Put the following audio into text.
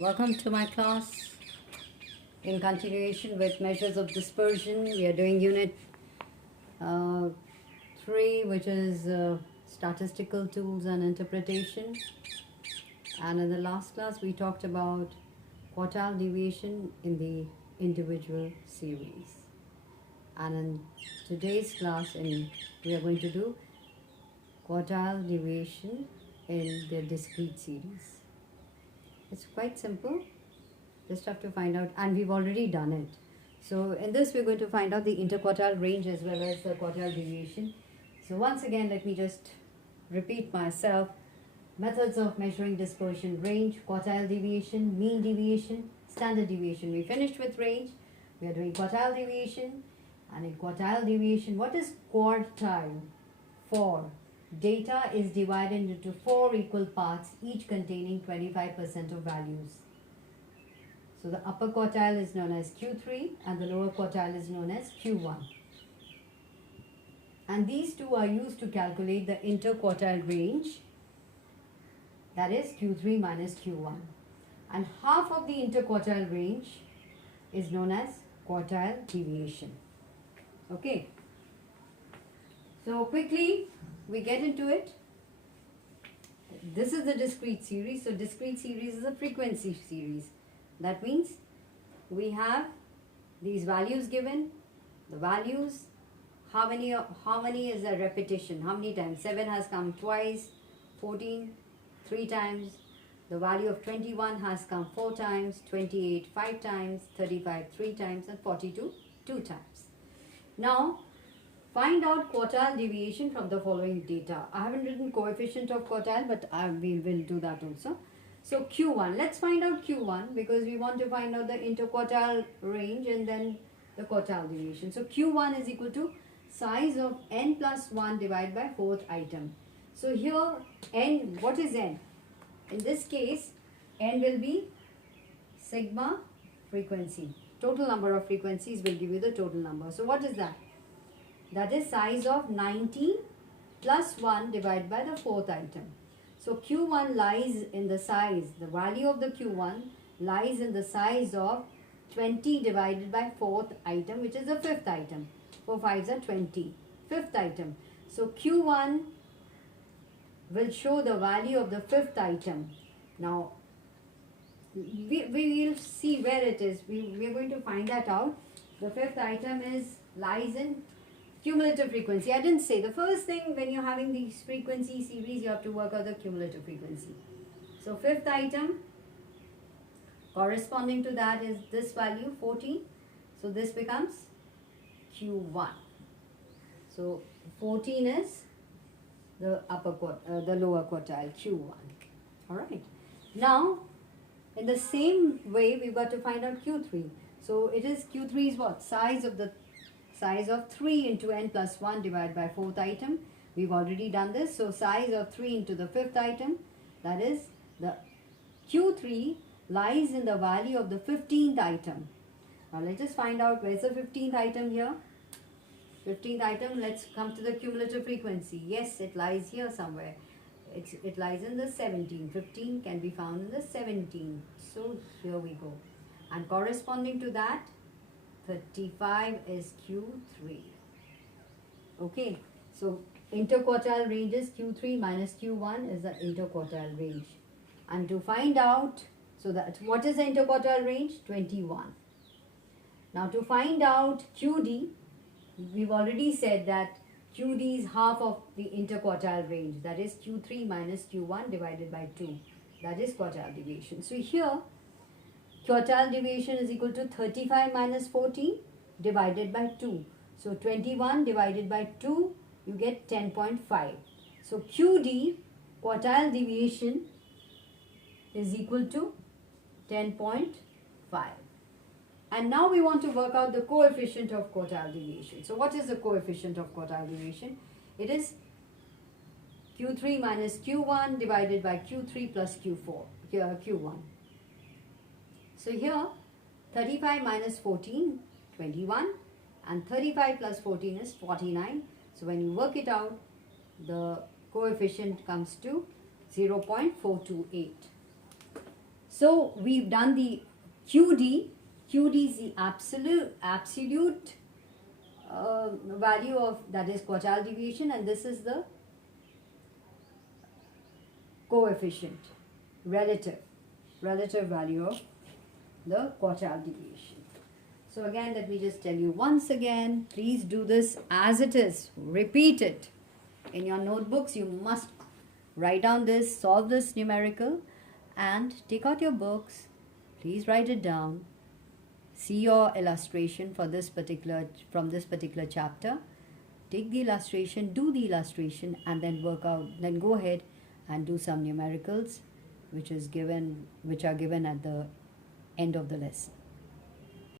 Welcome to my class. In continuation with measures of dispersion, we are doing unit 3, which is statistical tools and interpretation. And in the last class, we talked about quartile deviation in the individual series. And in today's class, we are going to do quartile deviation in the discrete series. It's quite simple. Just have to find out, and we've already done it. So in this, we're going to find out the interquartile range as well as the quartile deviation. So once again, let me just repeat myself. Methods of measuring dispersion: range, quartile deviation, mean deviation, standard deviation. We finished with range. We are doing quartile deviation. And in quartile deviation, what is quartile? For data is divided into 4 equal parts, each containing 25% of values. So the upper quartile is known as Q3 and the lower quartile is known as Q1. And these two are used to calculate the interquartile range, that is Q3 minus Q1. And half of the interquartile range is known as quartile deviation. Okay. So quickly, we get into it. This is the discrete series. So discrete series is a frequency series. That means we have these values given. The values, how many is a repetition? How many times? 7 has come twice, 14 3 times. The value of 21 has come 4 times, 28 5 times, 35 3 times, and 42 2 times. Now, find out quartile deviation from the following data. I haven't written coefficient of quartile, but we will do that also. So Q1, let's find out Q1 because we want to find out the interquartile range and then the quartile deviation. So Q1 is equal to size of n plus 1 divided by 4th item. So here n, what is n? In this case, n will be sigma frequency. Total number of frequencies will give you the total number. So what is that? That is size of 90 plus 1 divided by the 4th item. So Q1 lies in the size, the value of the Q1 lies in the size of 20 divided by 4th item, which is the 5th item. 4 5s are 20. 5th item. So Q1 will show the value of the 5th item. Now, we will see where it is. We are going to find that out. The 5th item lies in cumulative frequency. I didn't say. The first thing when you're having these frequency series, you have to work out the cumulative frequency. So 5th item corresponding to that is this value 14. So this becomes Q1. So 14 is the the lower quartile, Q1. All right. Now, in the same way, we've got to find out Q3. So it is Q3 is what? Size of 3 into n plus 1 divided by 4th item. We've already done this. So size of 3 into the 5th item, that is the Q3 lies in the value of the 15th item. Now let's just find out where's the 15th item here. 15th item, let's come to the cumulative frequency. Yes, it lies here somewhere. It lies in the 17. 15 can be found in the 17. So here we go. And corresponding to that, 35 is Q3. Okay, so interquartile range is Q3 minus Q1 is the interquartile range. And to find out, so that what is the interquartile range? 21. Now to find out QD, we've already said that QD is half of the interquartile range. That is Q3 minus Q1 divided by 2. That is quartile deviation. So here, quartile deviation is equal to 35 minus 14 divided by 2. So 21 divided by 2, you get 10.5. So QD, quartile deviation, is equal to 10.5. And now we want to work out the coefficient of quartile deviation. So what is the coefficient of quartile deviation? It is Q3 minus Q1 divided by Q3 plus Q1. So here, 35 minus 14, 21, and 35 plus 14 is 49. So when you work it out, the coefficient comes to 0.428. So we've done the QD. QD is the absolute value of, that is quartile deviation, and this is the coefficient, relative value of the quartile deviation. So again, let me just tell you once again, please do this as it is. Repeat it. In your notebooks, you must write down this, solve this numerical, and take out your books. Please write it down. See your illustration for this particular, from this particular chapter. Take the illustration, do the illustration, and then work out. Then go ahead and do some numericals, which are given at the end of the lesson.